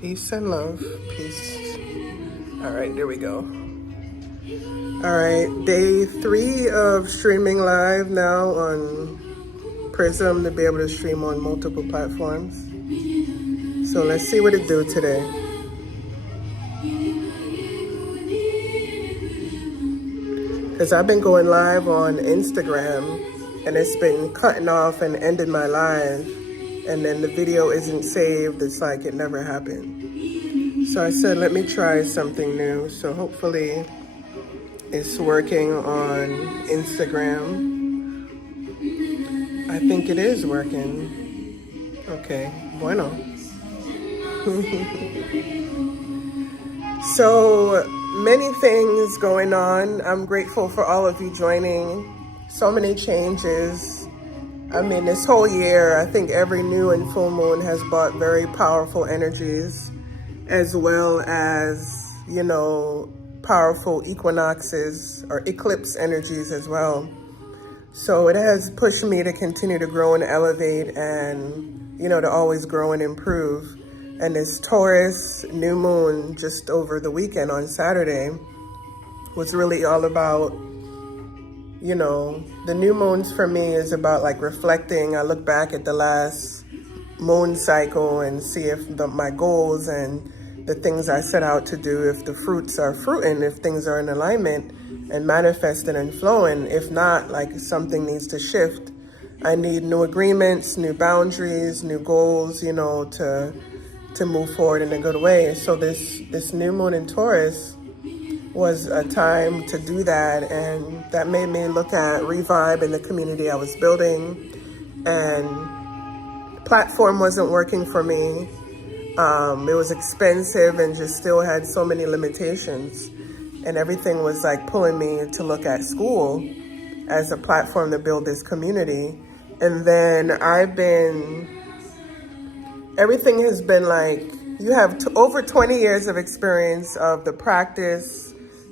Peace and love. Peace. All right, there we go. All right, day 3 of streaming live now on Prism to be able to stream on multiple platforms. So let's see what it do today. Because I've been going live on Instagram and it's been cutting off and ending my live. And then the video isn't saved. It's like it never happened. So I said, let me try something new. So hopefully it's working on Instagram. I think it is working. Okay, bueno. So many things going on. I'm grateful for all of you joining. So many changes. I mean, this whole year, I think every new and full moon has brought very powerful energies, as well as, you know, powerful equinoxes or eclipse energies as well. So it has pushed me to continue to grow and elevate and, you know, to always grow and improve. And this Taurus new moon just over the weekend on Saturday was really all about, you know, the new moons for me is about like reflecting. I look back at the last moon cycle and see if my goals and the things I set out to do, if the fruits are fruiting, if things are in alignment and manifesting and flowing. If not, like something needs to shift. I need new agreements, new boundaries, new goals, you know, to move forward in a good way. So this new moon in Taurus was a time to do that, and that made me look at revibe in the community I was building, and platform wasn't working for me. It was expensive and just still had so many limitations, and everything was like pulling me to look at school as a platform to build this community. And then everything has been like, you have over 20 years of experience of the practice,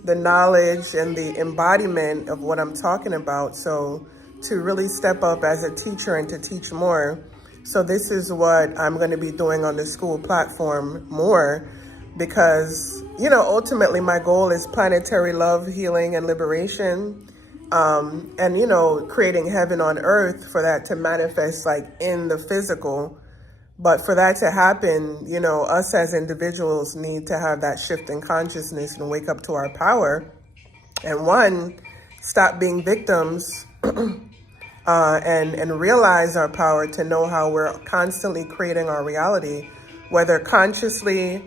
the knowledge, and the embodiment of what I'm talking about. So to really step up as a teacher and to teach more. So this is what I'm going to be doing on the school platform more, because, you know, ultimately my goal is planetary love, healing, and liberation. And, you know, creating heaven on earth, for that to manifest like in the physical. But for that to happen, you know, us as individuals need to have that shift in consciousness and wake up to our power. And stop being victims and realize our power, to know how we're constantly creating our reality, whether consciously,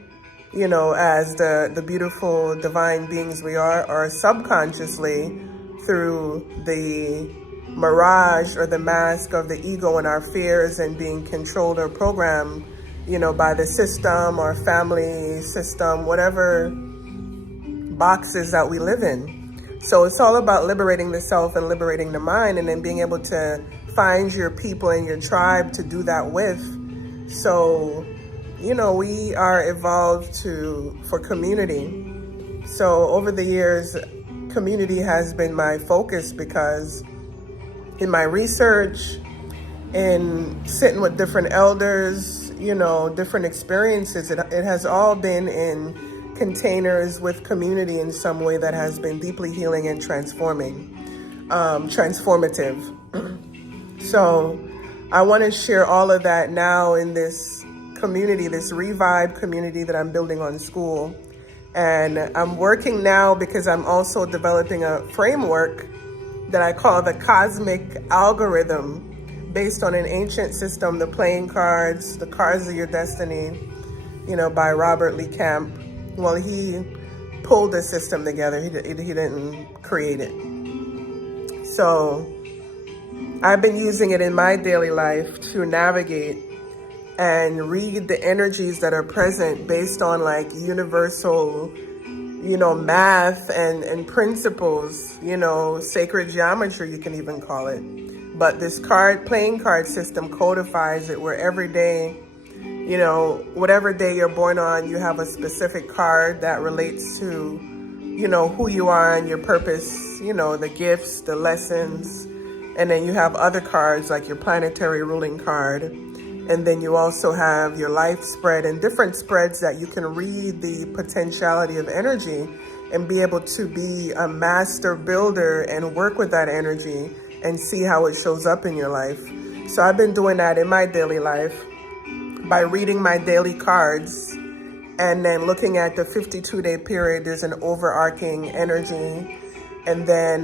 you know, as the beautiful divine beings we are, or subconsciously through the mirage or the mask of the ego and our fears, and being controlled or programmed, you know, by the system or family system, whatever boxes that we live in. So it's all about liberating the self and liberating the mind, and then being able to find your people and your tribe to do that with. So, you know, we are evolved for community. So over the years, community has been my focus, because in my research, in sitting with different elders, you know, different experiences, it has all been in containers with community in some way that has been deeply healing and transformative. So I want to share all of that now in this community, this revive community that I'm building on school. And I'm working now because I'm also developing a framework that I call the cosmic algorithm, based on an ancient system, the playing cards, the cards of your destiny, you know, by Robert Lee Camp. Well, he pulled the system together. He didn't create it. So I've been using it in my daily life to navigate and read the energies that are present based on like universal, you know, math and principles, you know, sacred geometry, you can even call it. But this playing card system codifies it, where every day, you know, whatever day you're born on, you have a specific card that relates to, you know, who you are and your purpose, you know, the gifts, the lessons. And then you have other cards like your planetary ruling card. And then you also have your life spread and different spreads that you can read the potentiality of energy and be able to be a master builder and work with that energy and see how it shows up in your life. So I've been doing that in my daily life by reading my daily cards and then looking at the 52-day period. There's an overarching energy, and then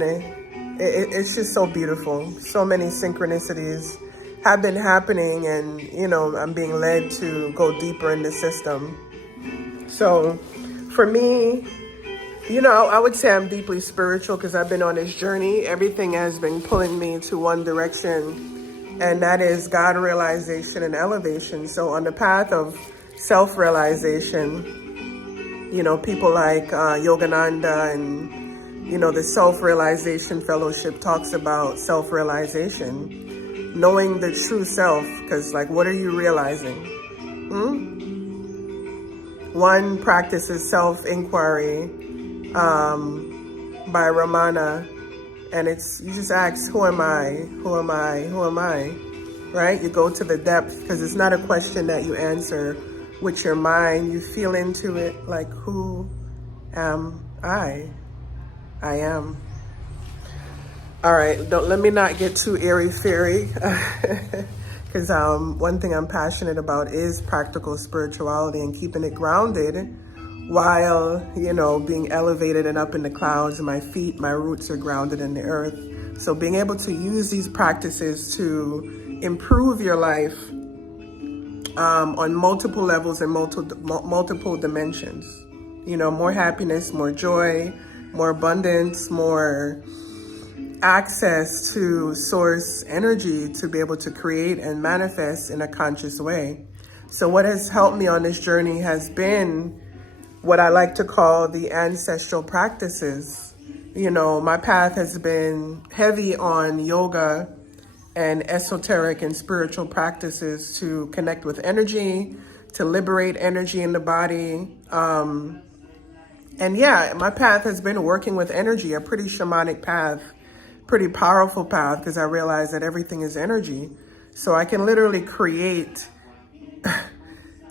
it's just so beautiful. So many synchronicities have been happening, and I'm being led to go deeper in the system. So for me, I would say I'm deeply spiritual because I've been on this journey. Everything has been pulling me to one direction, and that is God realization and elevation. So on the path of self-realization, people like Yogananda and, the Self-Realization Fellowship talks about self-realization, knowing the true self, because what are you realizing? One practice is self-inquiry by Ramana, and you just ask, who am I? Who am I? Who am I? Right? You go to the depth, because it's not a question that you answer with your mind. You feel into it, like, who am I? I am. All right, let me not get too airy-fairy, because one thing I'm passionate about is practical spirituality and keeping it grounded while, being elevated and up in the clouds. My feet, my roots are grounded in the earth. So being able to use these practices to improve your life on multiple levels and multiple dimensions. More happiness, more joy, more abundance, more access to source energy to be able to create and manifest in a conscious way. So what has helped me on this journey has been what I like to call the ancestral practices. My path has been heavy on yoga and esoteric and spiritual practices to connect with energy, to liberate energy in the body. And yeah, my path has been working with energy, a pretty shamanic path, pretty powerful path, because I realize that everything is energy. So I can literally create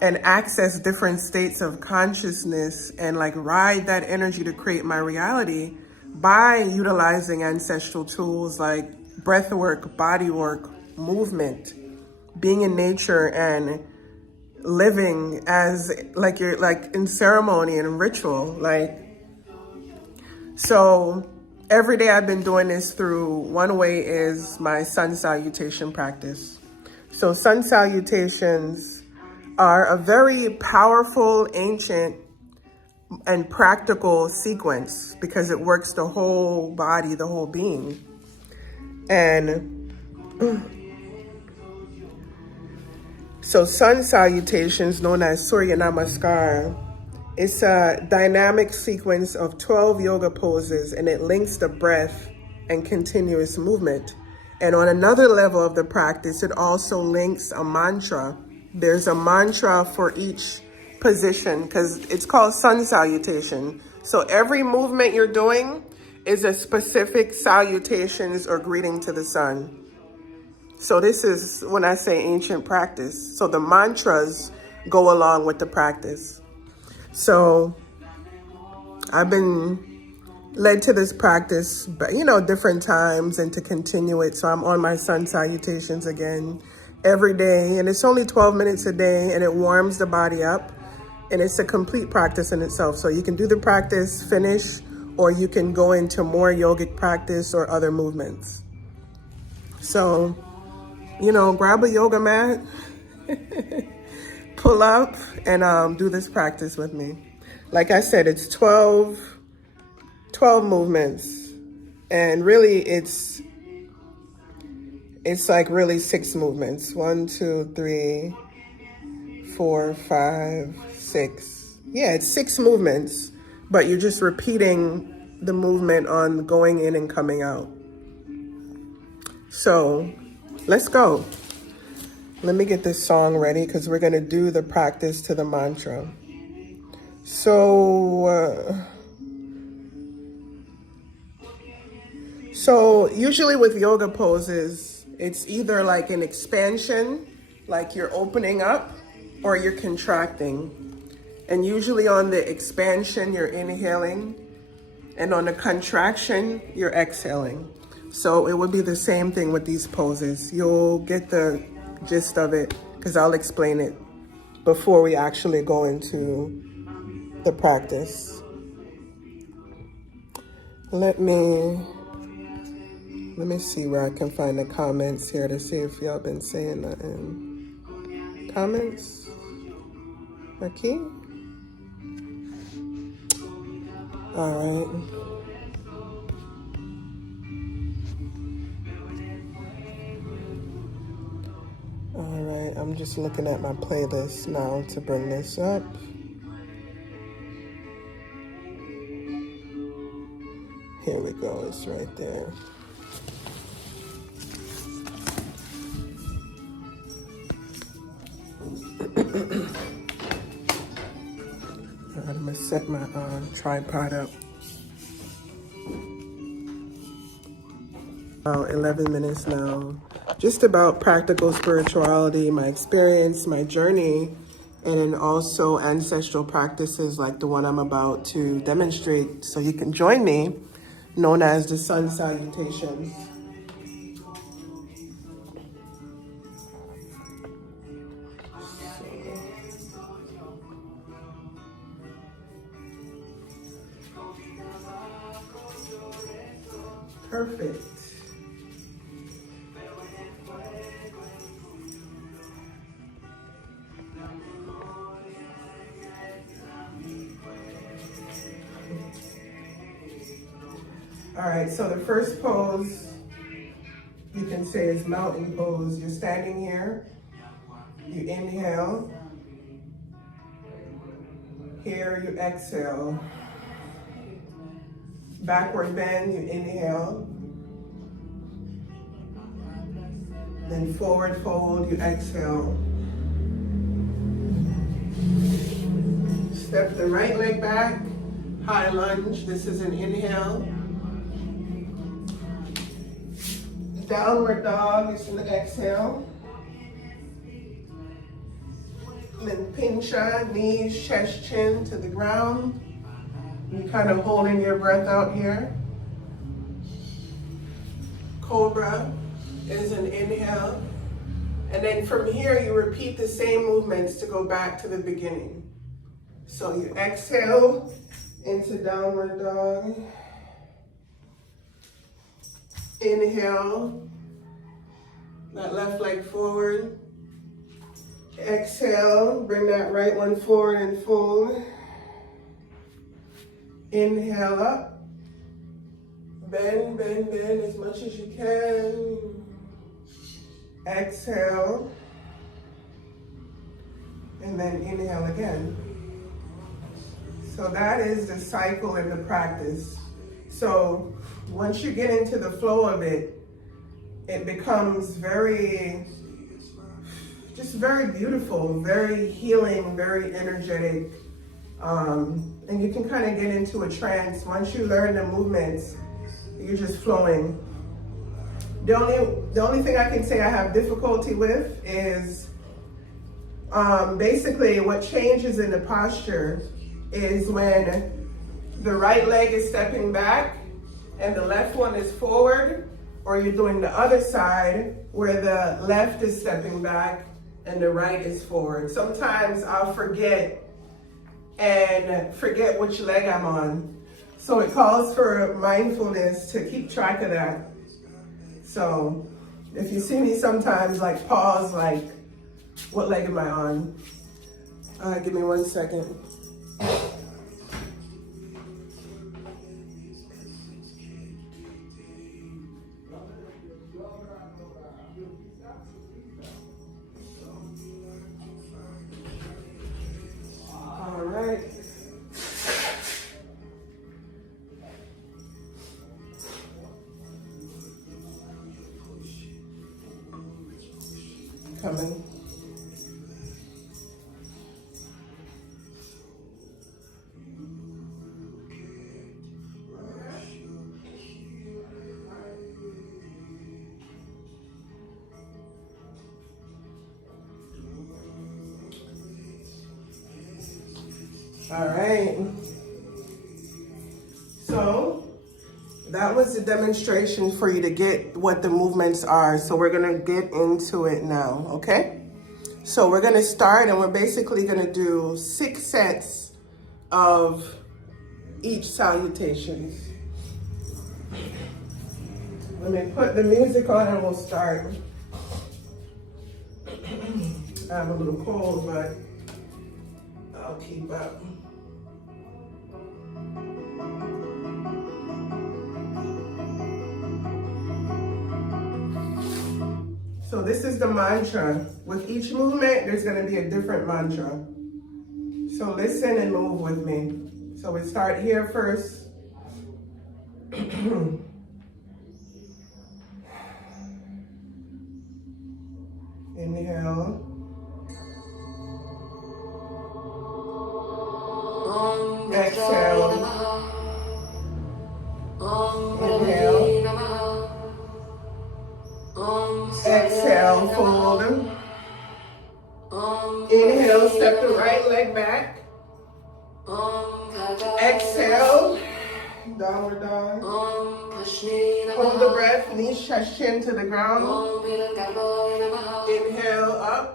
and access different states of consciousness and ride that energy to create my reality by utilizing ancestral tools like breath work, body work, movement, being in nature, and living as you're in ceremony and ritual. So every day I've been doing this through, one way is my sun salutation practice. So sun salutations are a very powerful, ancient, and practical sequence because it works the whole body, the whole being. And so sun salutations, known as Surya Namaskar, it's a dynamic sequence of 12 yoga poses, and it links the breath and continuous movement. And on another level of the practice, it also links a mantra. There's a mantra for each position because it's called sun salutation. So every movement you're doing is a specific salutations or greeting to the sun. So this is when I say ancient practice. So the mantras go along with the practice. So I've been led to this practice, but different times, and to continue it. So I'm on my sun salutations again every day, and it's only 12 minutes a day, and it warms the body up, and it's a complete practice in itself. So you can do the practice, finish, or you can go into more yogic practice or other movements. So, grab a yoga mat, pull up, and do this practice with me. Like I said, it's 12 movements, and really it's really 6 movements. 1, 2, 3, 4, 5, 6. Yeah, it's 6 movements, but you're just repeating the movement on going in and coming out. So let's go. Let me get this song ready because we're going to do the practice to the mantra. So usually with yoga poses, it's either like an expansion like you're opening up or you're contracting. And usually on the expansion, you're inhaling, and on the contraction, you're exhaling. So it would be the same thing with these poses. You'll get the gist of it because I'll explain it before we actually go into the practice. Let me see where I can find the comments here to see if y'all been saying nothing. Comments? Okay. All right. All right, I'm just looking at my playlist now to bring this up. Here we go, it's right there. All right, I'm gonna set my tripod up. About 11 minutes now. Just about practical spirituality, my experience, my journey, and then also ancestral practices like the one I'm about to demonstrate so you can join me, known as the sun salutations. Perfect. All right, so the first pose you can say is mountain pose. You're standing here, you inhale, here you exhale. Backward bend, you inhale, then forward fold, you exhale. Step the right leg back, high lunge, this is an inhale. Downward dog is an exhale. Then pincha, knees, chest, chin to the ground. You kind of holding your breath out here. Cobra is an inhale. And then from here, you repeat the same movements to go back to the beginning. So you exhale into downward dog. Inhale, that left leg forward. Exhale, bring that right one forward and fold. Inhale up. Bend, bend, bend as much as you can. Exhale. And then inhale again. So that is the cycle and the practice. So once you get into the flow of it, it becomes very beautiful, very healing, very energetic. And you can kind of get into a trance. Once you learn the movements, you're just flowing. The only thing I can say I have difficulty with is basically what changes in the posture is when the right leg is stepping back and the left one is forward, or you're doing the other side where the left is stepping back and the right is forward. Sometimes I'll forget which leg I'm on. So it calls for mindfulness to keep track of that. So if you see me sometimes like pause, like, what leg am I on? Give me 1 second. All right. Coming. All right. So that was the demonstration for you to get what the movements are. So we're gonna get into it now, okay? So we're gonna start and we're basically gonna do 6 sets of each salutations. Let me put the music on and we'll start. I'm a little cold, but I'll keep up. So this is the mantra. With each movement, there's gonna be a different mantra. So listen and move with me. So we start here first. Inhale. Exhale. Inhale. Exhale, fold. Inhale, step the right leg back. Exhale, downward dog. Hold the breath, knees touch chin to the ground. Inhale, up.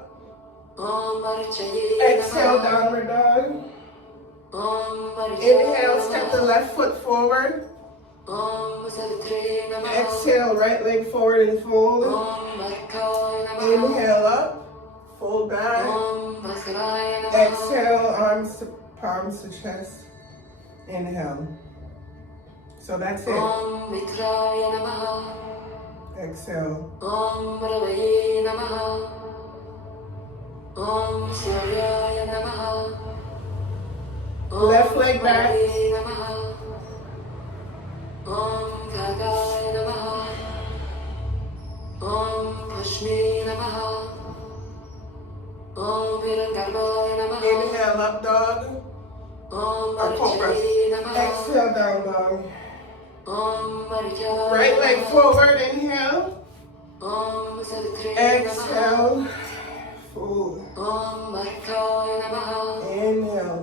Exhale, downward dog. Inhale, step the left foot forward. Exhale, right leg forward and fold. Inhale up, fold back. Exhale, arms to palms to chest. Inhale. So that's it. Exhale. Left leg back. Inhale, up dog. Or cobra. Exhale, down dog. Right leg forward, inhale. Exhale, fold. Inhale.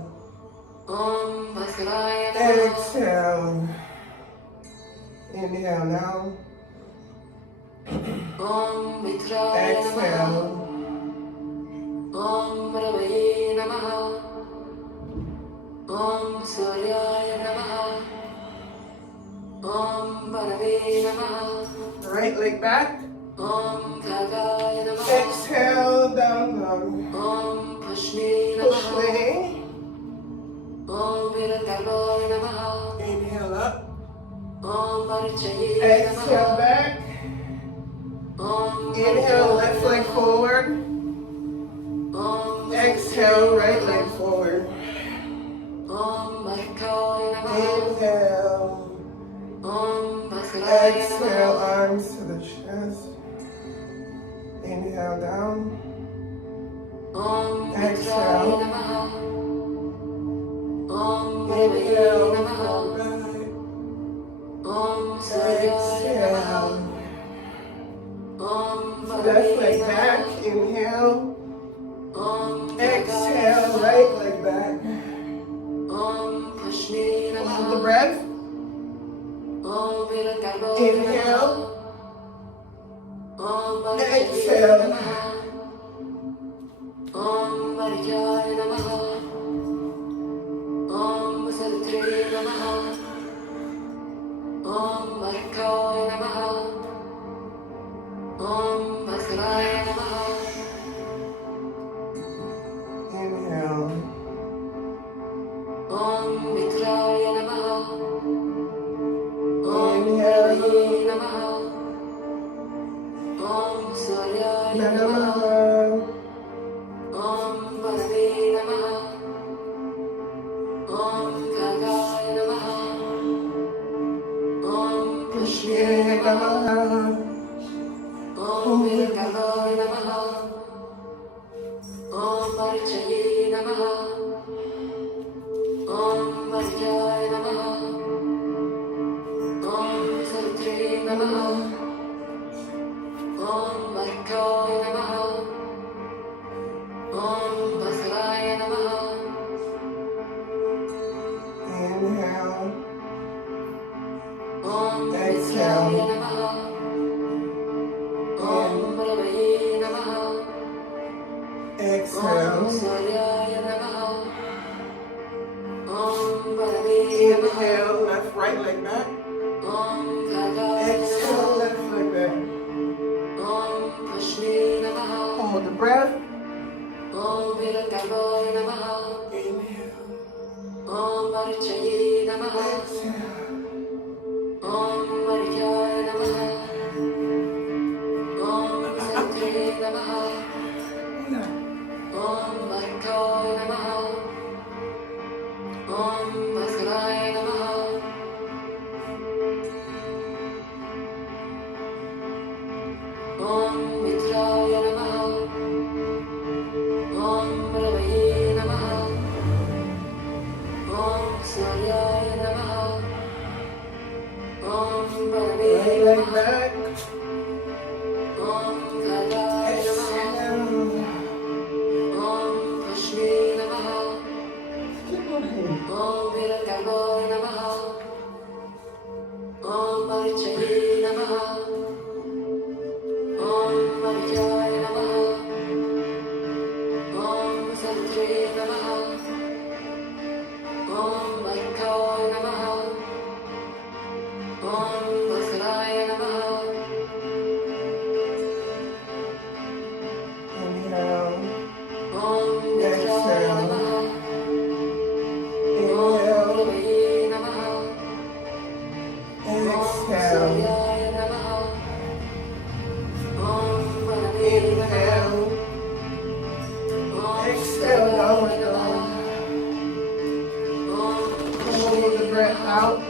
Exhale. Inhale now. Exhale. Right leg back. Exhale, down dog. Push knee. Inhale up. Exhale back. Inhale, left leg forward. Exhale, right leg forward. Inhale. Exhale, arms to the chest. Inhale down. Exhale. Inhale, fall back. Exhale. Left leg back. Inhale. Exhale, right leg back. Hold the breath. Inhale. Exhale. Inhale. Namah. Krishna Namah. Inhale, left, right leg back. Exhale, left leg back. Hold the breath. Inhale. Right leg back. Out.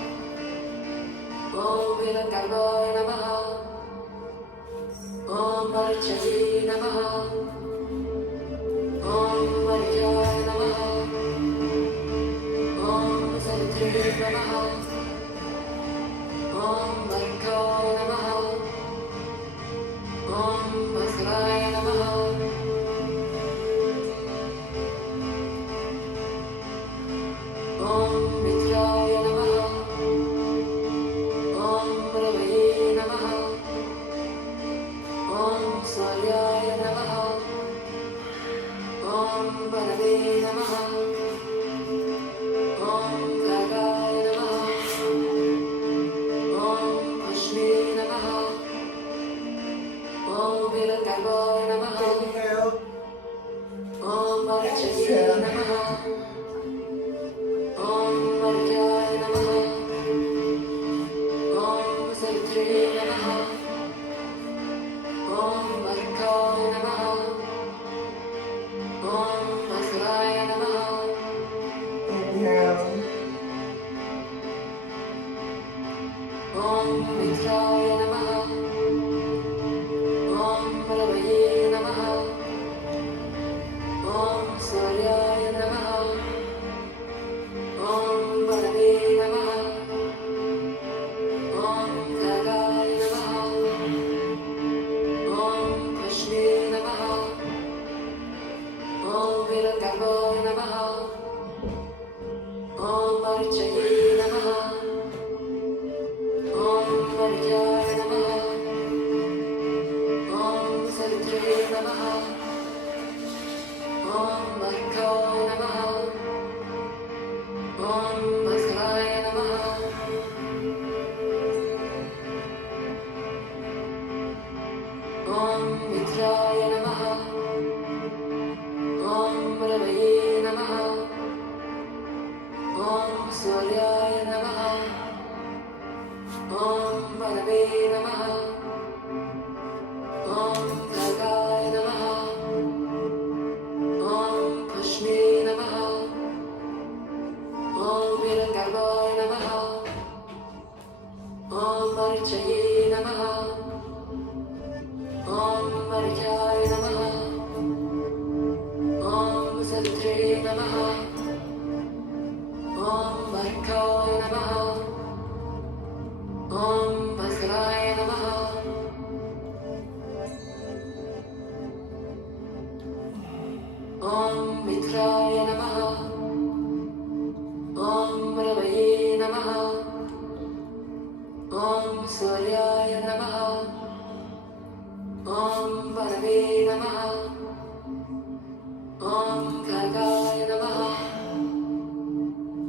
Om Gargaya Namaha.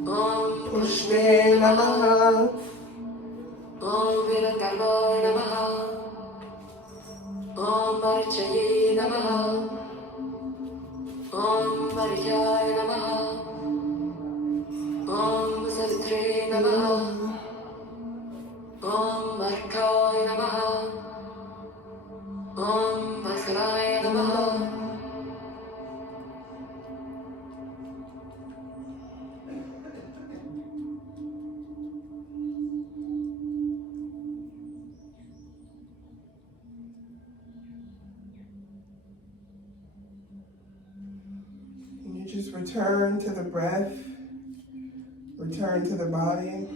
Om Pushne Namaha. Om Virangarbhaya Namaha. Om Archaye Namaha. Om Varyaya Namaha. Om Savitre Namaha. Om Markaya Namaha. Om Bhaskaraya Namaha. And you just return to the breath, return to the body.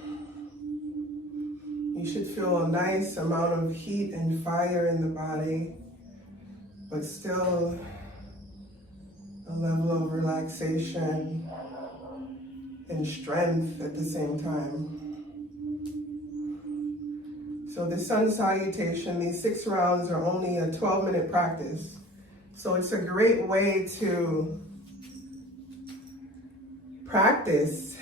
You should feel a nice amount of heat and fire in the body, but still a level of relaxation and strength at the same time. So the sun salutation, these 6 rounds are only a 12-minute practice. So it's a great way to practice.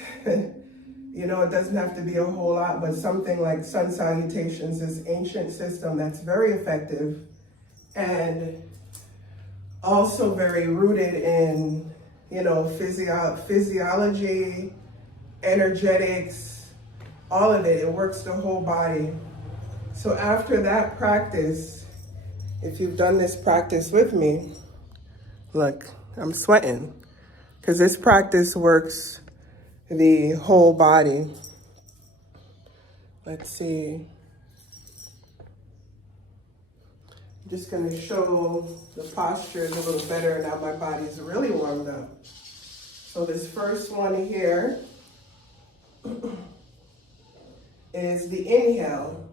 You know, it doesn't have to be a whole lot, but something like sun salutations, this ancient system that's very effective and also very rooted in, you know, physiology, energetics, all of it. It works the whole body. So after that practice, if you've done this practice with me, look, I'm sweating because this practice works the whole body. Let's see. I'm just going to show the postures a little better now my body's really warmed up. So this first one here is the inhale.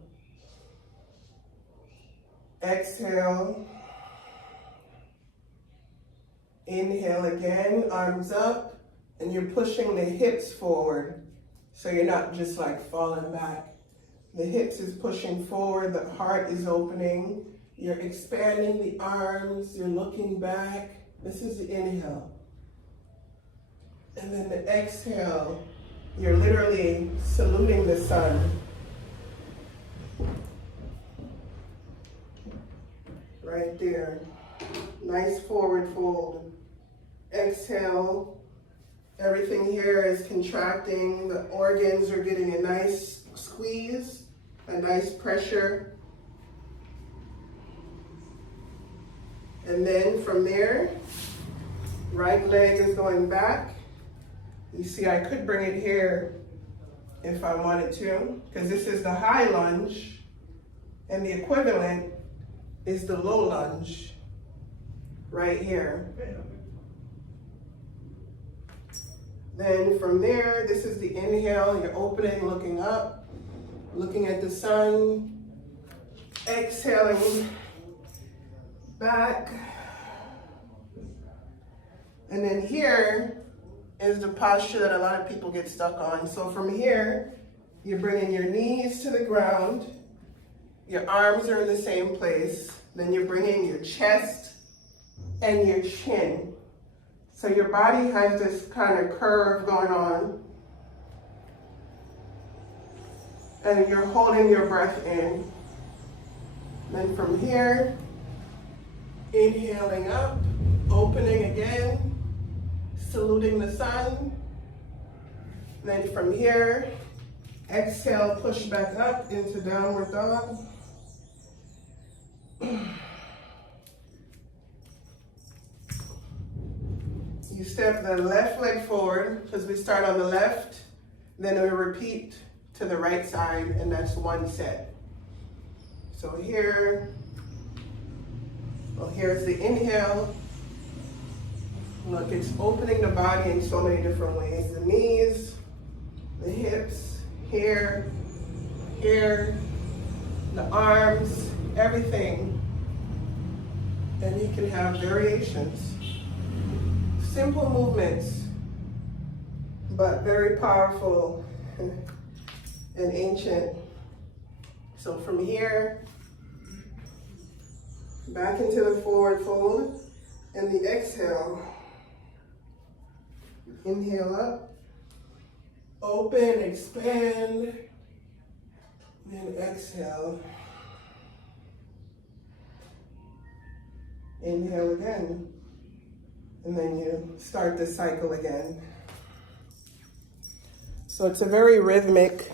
Exhale. Inhale again, arms up. And you're pushing the hips forward, so you're not just like falling back. The hips is pushing forward, the heart is opening, you're expanding the arms, you're looking back. This is the inhale. And then the exhale, you're literally saluting the sun. Right there. Nice forward fold. Exhale. Everything here is contracting. The organs are getting a nice squeeze, a nice pressure. And then from there, right leg is going back. You see, I could bring it here if I wanted to, because this is the high lunge, and the equivalent is the low lunge right here. Then from there, this is the inhale, you're opening, looking up, looking at the sun, exhaling back. And then here is the posture that a lot of people get stuck on. So from here, you're bringing your knees to the ground, your arms are in the same place, then you're bringing your chest and your chin. So your body has this kind of curve going on. And you're holding your breath in. Then from here, inhaling up, opening again, saluting the sun. Then from here, exhale, push back up into downward dog. You step the left leg forward, because we start on the left, then we repeat to the right side, and that's one set. So here, well, here's the inhale. Look, it's opening the body in so many different ways. The knees, the hips, here, the arms, everything. And you can have variations. Simple movements, but very powerful and ancient. So from here, back into the forward fold, and the exhale, Inhale up, open, expand, then exhale. Inhale again, and then you start the cycle again. So it's a very rhythmic,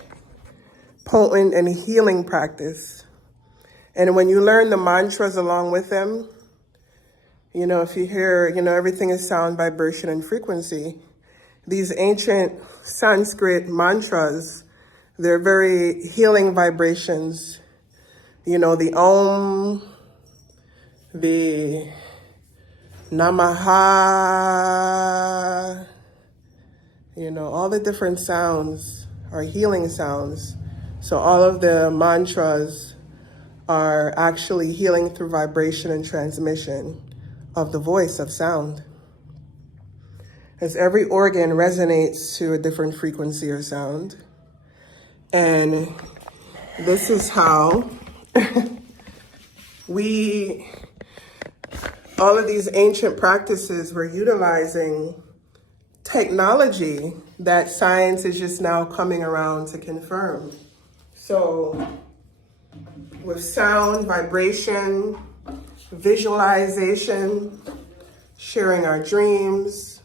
potent, and healing practice. And when you learn the mantras along with them, you know, if you hear, you know, everything is sound, vibration, and frequency. These ancient Sanskrit mantras, they're very healing vibrations. You know, the Om, the Namaha, you know, all the different sounds are healing sounds. So all of the mantras are actually healing through vibration and transmission of the voice of sound. As every organ resonates to a different frequency or sound. And this is how all of these ancient practices were utilizing technology that science is just now coming around to confirm. So with sound, vibration, visualization, sharing our dreams,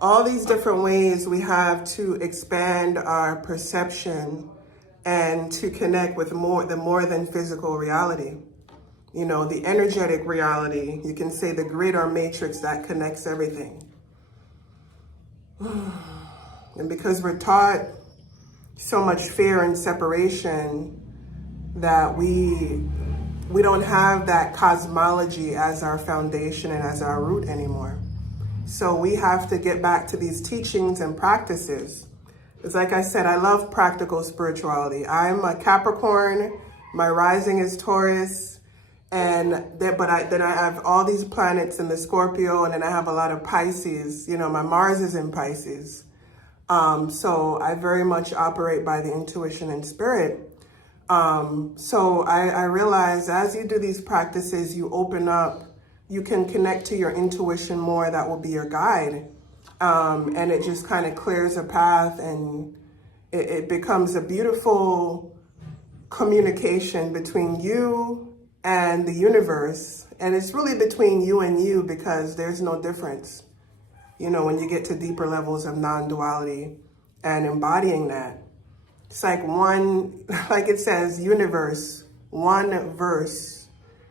all these different ways we have to expand our perception and to connect with the more than physical reality. You know, the energetic reality, you can say the grid or matrix that connects everything. And because we're taught so much fear and separation that we don't have that cosmology as our foundation and as our root anymore. So we have to get back to these teachings and practices. It's like I said, I love practical spirituality. I'm a Capricorn, my rising is Taurus, but I have all these planets in the Scorpio, and then I have a lot of Pisces. You know, my Mars is in Pisces. So I very much operate by the intuition and spirit. So I realize as you do these practices, you open up, you can connect to your intuition more. That will be your guide. And it just kind of clears a path, and it becomes a beautiful communication between you and the universe. And it's really between you and you, because there's no difference, you know, when you get to deeper levels of non-duality and embodying that. It's like one, like it says, universe, one verse.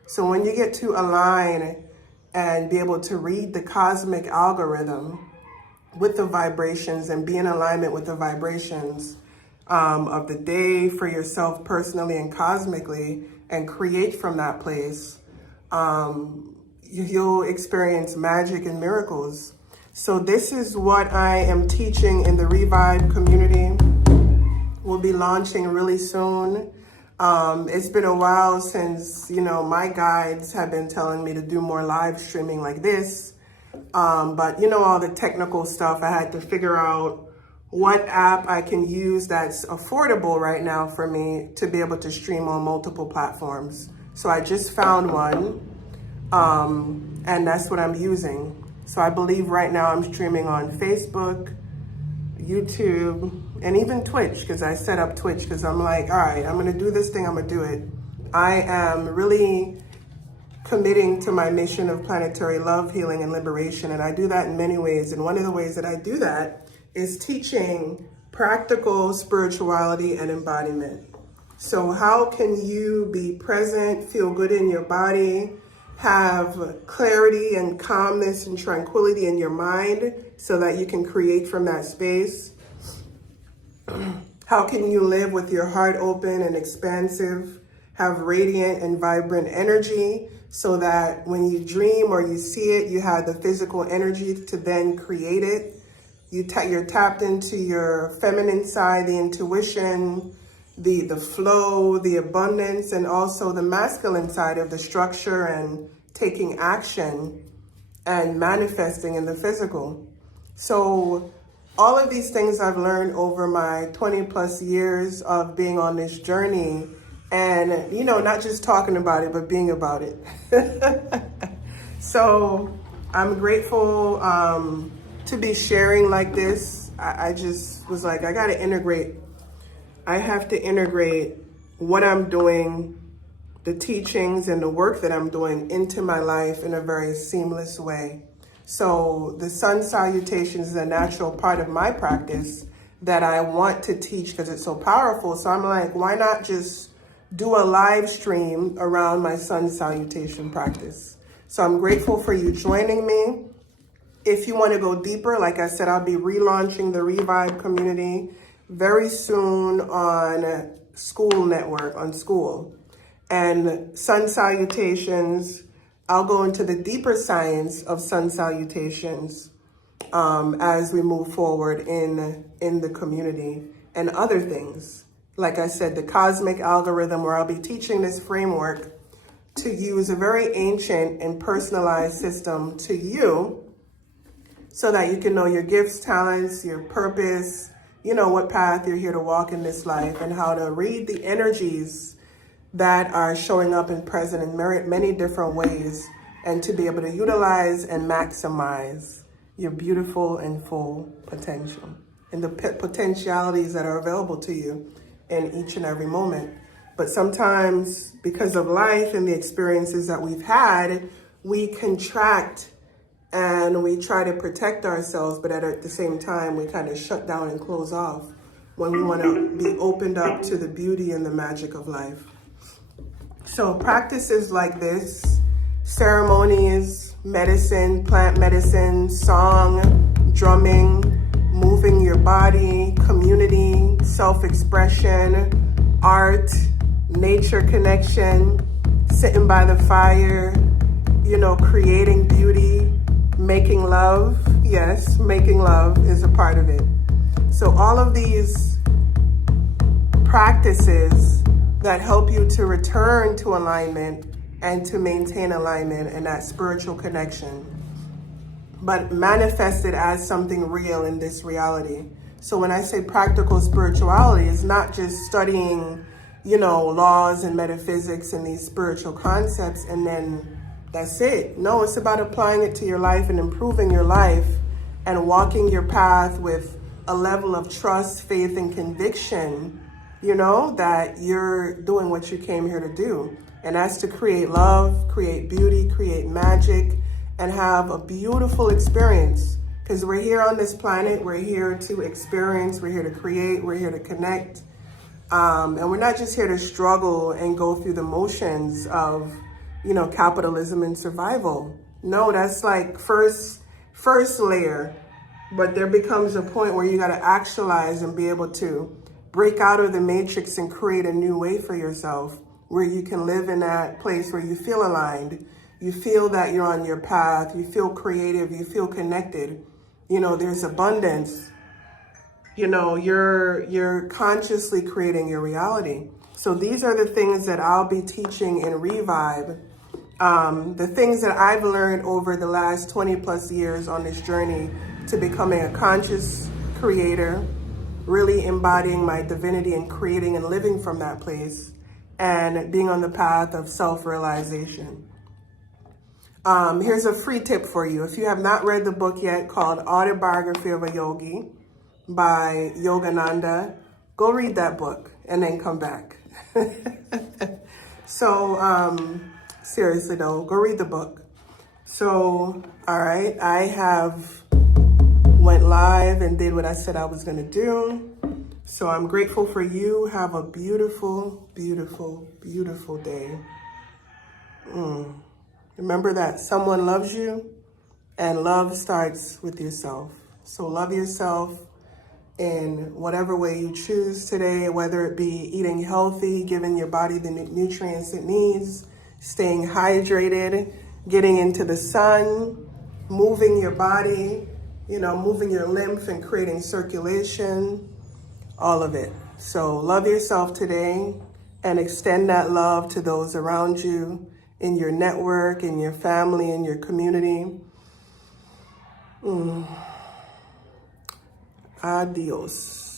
So when you get to align and be able to read the cosmic algorithm with the vibrations and be in alignment with the vibrations of the day for yourself personally and cosmically, and create from that place, you'll experience magic and miracles. So this is what I am teaching in the Revive community. We'll be launching really soon. It's been a while since, you know, my guides have been telling me to do more live streaming like this. But you know, all the technical stuff, I had to figure out what app I can use that's affordable right now for me to be able to stream on multiple platforms. So I just found one, and that's what I'm using. So I believe right now I'm streaming on Facebook, YouTube, and even Twitch, because I set up Twitch because I'm like, all right, I'm going to do this thing, I'm going to do it. I am really committing to my mission of planetary love, healing, and liberation, and I do that in many ways. And one of the ways that I do that is teaching practical spirituality and embodiment. So how can you be present, feel good in your body, have clarity and calmness and tranquility in your mind so that you can create from that space? How can you live with your heart open and expansive, have radiant and vibrant energy so that when you dream or you see it, you have the physical energy to then create it? You're tapped into your feminine side, the intuition, the flow, the abundance, and also the masculine side of the structure and taking action and manifesting in the physical. So all of these things I've learned over my 20 plus years of being on this journey, and, you know, not just talking about it, but being about it. So I'm grateful to be sharing like this. I just was like, I have to integrate what I'm doing, the teachings and the work that I'm doing into my life in a very seamless way. So the sun salutations is a natural part of my practice that I want to teach because it's so powerful. So I'm like, why not just do a live stream around my sun salutation practice? So I'm grateful for you joining me. If you want to go deeper, like I said, I'll be relaunching the Revive community very soon on School Network, on School. And sun salutations, I'll go into the deeper science of sun salutations as we move forward in the community and other things. Like I said, the cosmic algorithm, where I'll be teaching this framework to use a very ancient and personalized system to you so that you can know your gifts, talents, your purpose, you know, what path you're here to walk in this life, and how to read the energies that are showing up and present in many different ways, and to be able to utilize and maximize your beautiful and full potential and the potentialities that are available to you in each and every moment. But sometimes, because of life and the experiences that we've had, we contract and we try to protect ourselves, but at the same time, we kind of shut down and close off when we want to be opened up to the beauty and the magic of life. So practices like this, ceremonies, medicine, plant medicine, song, drumming, moving your body, community, self-expression, art, nature connection, sitting by the fire, you know, creating beauty, making love. Yes, making love is a part of it. So all of these practices that help you to return to alignment and to maintain alignment and that spiritual connection, but manifested as something real in this reality. So when I say practical spirituality, it's not just studying, you know, laws and metaphysics and these spiritual concepts and then that's it. No, it's about applying it to your life and improving your life and walking your path with a level of trust, faith, and conviction, you know, that you're doing what you came here to do. And that's to create love, create beauty, create magic, and have a beautiful experience. Because we're here on this planet, we're here to experience, we're here to create, we're here to connect. And we're not just here to struggle and go through the motions of, you know, capitalism and survival. No, that's like first layer. But there becomes a point where you got to actualize and be able to break out of the matrix and create a new way for yourself, where you can live in that place where you feel aligned, you feel that you're on your path, you feel creative, you feel connected. You know, there's abundance. You know, you're consciously creating your reality. So these are the things that I'll be teaching in Revive. The things that I've learned over the last 20 plus years on this journey to becoming a conscious creator, really embodying my divinity and creating and living from that place, and being on the path of self-realization. Here's a free tip for you. If you have not read the book yet called Autobiography of a Yogi by Yogananda, go read that book and then come back. So, seriously though, go read the book. So, all right, I have went live and did what I said I was gonna do. So I'm grateful for you. Have a beautiful, beautiful, beautiful day. Remember that someone loves you, and love starts with yourself. So love yourself in whatever way you choose today, whether it be eating healthy, giving your body the nutrients it needs, staying hydrated, getting into the sun, moving your body, you know, moving your lymph and creating circulation, all of it. So love yourself today and extend that love to those around you, in your network, in your family, in your community. Adios.